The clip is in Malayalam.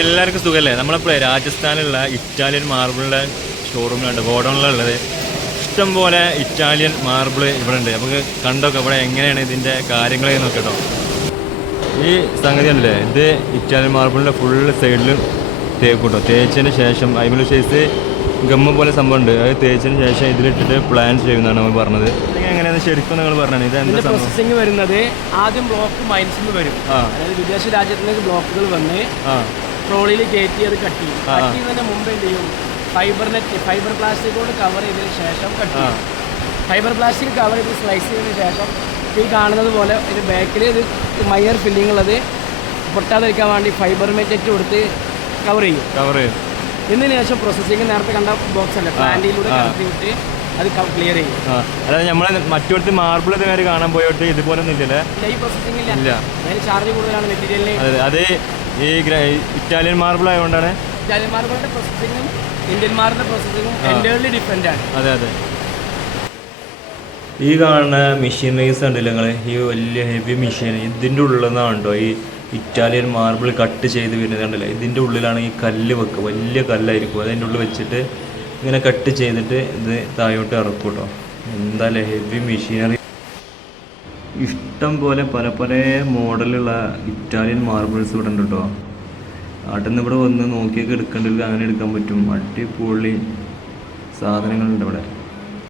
എല്ലാവർക്കും സുഖമല്ലേ? നമ്മളിപ്പോൾ രാജസ്ഥാനിലുള്ള ഇറ്റാലിയൻ മാർബിളിൻ്റെ ഷോറൂമിലുണ്ട്, ഗോഡൗണിലുള്ളത്. ഇഷ്ടം പോലെ ഇറ്റാലിയൻ മാർബിൾ ഇവിടെ ഉണ്ട്. നമുക്ക് കണ്ടൊക്കെ ഇവിടെ എങ്ങനെയാണ് ഇതിൻ്റെ കാര്യങ്ങൾ നോക്കട്ടോ. ഈ സംഗതി ഉണ്ടല്ലേ, ഇത് ഇറ്റാലിയൻ മാർബിളിൻ്റെ ഫുള്ള് സൈഡിലും തേക്കൂട്ടോ. തേച്ചതിന് ശേഷം അതിൽ സൈസ് ഗമ്മ പോലെ സംഭവം ഉണ്ട്. അത് തേച്ചതിന് ശേഷം ഇതിലിട്ടിട്ട് പ്ലാൻ ചെയ്യുന്നതാണ് നമ്മൾ പറഞ്ഞത്. എങ്ങനെയാണ് ശരിക്കും നിങ്ങൾ പറഞ്ഞത്? ഇത് എന്താ പ്രോസസ്സിങ് വരുന്നത്? ആദ്യം ബ്ലോക്ക് മൈൻസിൽ നിന്ന് വരും. അതായത് വിദേശ രാജ്യത്തിലേക്ക് ബ്ലോക്കുകൾ വന്ന് ട്രോളിയിൽ കയറ്റി അത് കട്ട് ചെയ്യും. കട്ട് ചെയ്യുന്നതിന് മുമ്പ് എന്ത് ചെയ്യും? ഫൈബർ പ്ലാസ്റ്റിക് കൊണ്ട് കവർ ചെയ്തതിന് ശേഷം കട്ട് ചെയ്യും. ഫൈബർ പ്ലാസ്റ്റിക് കവർ ചെയ്ത് സ്ലൈസ് ചെയ്തതിന് ശേഷം ഈ കാണുന്നത് പോലെ ഇത് ബാക്കിൽ ഇത് മൈനർ ഫില്ലിംഗ് ഉള്ളത് പൊട്ടാതിരിക്കാൻ വേണ്ടി ഫൈബർ മെറ്ററ്റ് കൊടുത്ത് കവർ ചെയ്യും. ഇതിന് ശേഷം പ്രോസസ്സിങ് നേരത്തെ കണ്ട ബോക്സ് അല്ലേ, പ്ലാന്റിലൂടെ കടത്തിവിട്ട് അത് ക്ലിയർ ചെയ്യും. അതായത് നമ്മൾ മറ്റൊരു മാർബിൾ ഇതുവരെ കാണാൻ പോയിട്ട് ഇതുപോലെ ഒന്നും ഇല്ലല്ലേ? ഈ പ്രോസസ്സിംഗ് ഇല്ല, അതിന് ചാർജ് കൂടുതലാണ് മെറ്റീരിയലിന്. അത് ഈ ഇറ്റാലിയൻ മാർബിൾ ആയതുകൊണ്ടാണ്. ഇറ്റാലിയൻ മാർബിളിന്റെ പ്രോസസ്സിങ്ങും ഇന്ത്യൻ മാർബിളിന്റെ പ്രോസസ്സിങ്ങും എൻറ്റയർലി ഡിഫറെൻ്റ് ആണ്. അതെ. ഈ കാണുന്ന മെഷീനറീസ് ഉണ്ടല്ലോ നിങ്ങൾ, ഈ വലിയ ഹെവി മെഷീൻ, ഇതിൻ്റെ ഉള്ളിലാണ് കേട്ടോ ഈ ഇറ്റാലിയൻ മാർബിൾ കട്ട് ചെയ്ത് വരുന്നത്. കണ്ടല്ലോ, ഇതിൻ്റെ ഉള്ളിലാണ് ഈ കല്ല് വെക്കുക. വലിയ കല്ലായിരിക്കും, അതിൻ്റെ ഉള്ളിൽ വെച്ചിട്ട് ഇങ്ങനെ കട്ട് ചെയ്തിട്ട് ഇത് താഴോട്ട് ഇറക്കും കേട്ടോ. എന്തായാലും ഹെവി മെഷീനറി. ഇഷ്ടം പോലെ പല മോഡലുള്ള ഇറ്റാലിയൻ മാർബിൾസ് ഇവിടെ ഉണ്ട് കേട്ടോ. നാട്ടിൽ നിന്ന് ഇവിടെ വന്ന് നോക്കിയൊക്കെ എടുക്കേണ്ടവർക്ക് അങ്ങനെ എടുക്കാൻ പറ്റും. അടിപൊളി സാധനങ്ങളുണ്ട് ഇവിടെ.